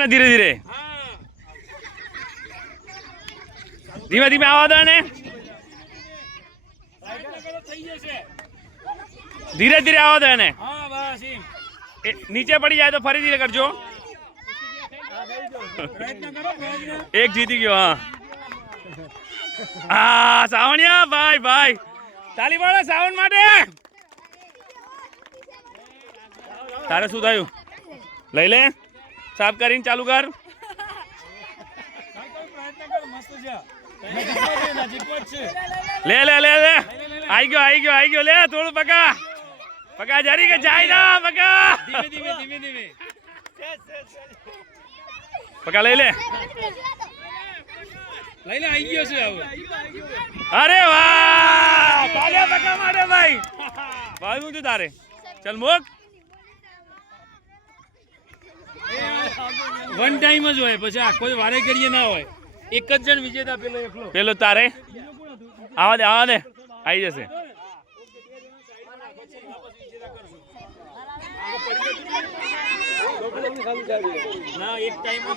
ને ધીરે ધીરે ધીમે ધીમે આવવા દો ને ધીરે ધીરે આવવા દો એને નીચે પડી જાય તો ફરી ધીરે કરજો એક જીતી ગયો હા હા સાવણિયા ભાઈ ભાઈ તાલી પાડો સાવણ માટે તારે શું થયું લઈ લે સાફ કરીને ચાલુ કર લે લે લે લે આઈ ગયો લે થોડું પકા જરી કે જાય ના પકા ધીમે ધીમે પકા લઈ લે આઈ ગયો છે હવે અરે વાહ તાલિયા પકા માટે ભાઈ ભાઈ હું તારે ચલ મોક વન ટાઈમ જ હોય પછી આખો વારે કરીએ ના હોય એક જ જણ વિજેતા પેલો તારે આવા દે આવી જશે ના એક ટાઈમ